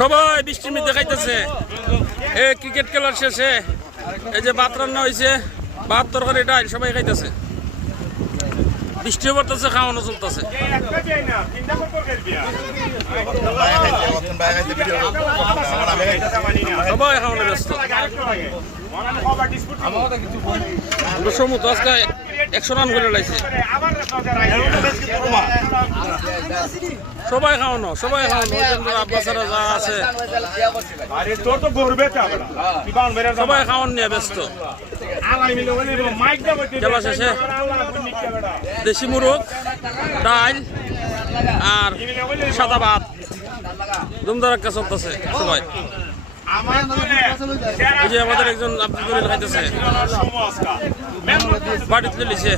সবাই বৃষ্টির মধ্যে খাইতেছে। এই ক্রিকেট খেলার শেষে এই যে ভাত রান্না হয়েছে, ভাত তরকারি ডাল সবাই খাইতেছে। বৃষ্টিও পড়তেছে, খাওয়ানো চলতেছে। সবাই খাওয়ানো ব্যস্ত। সমুদ্র আজকে 100 রান করে লাইছে। সবাই খাওয়ানো, সবাই খাওয়ানো। আব্বাসারা যা আছে সবাই খাওয়ান নিয়ে ব্যস্ত। খেলা শেষে দেশি মুরগ, ডাল আর সাদা ভাত ধুমধারাক্কা চলতেছে সবাই। এই যে আমাদের একজন আব্দুল খাইতেছে, বাড়িতে লিছে।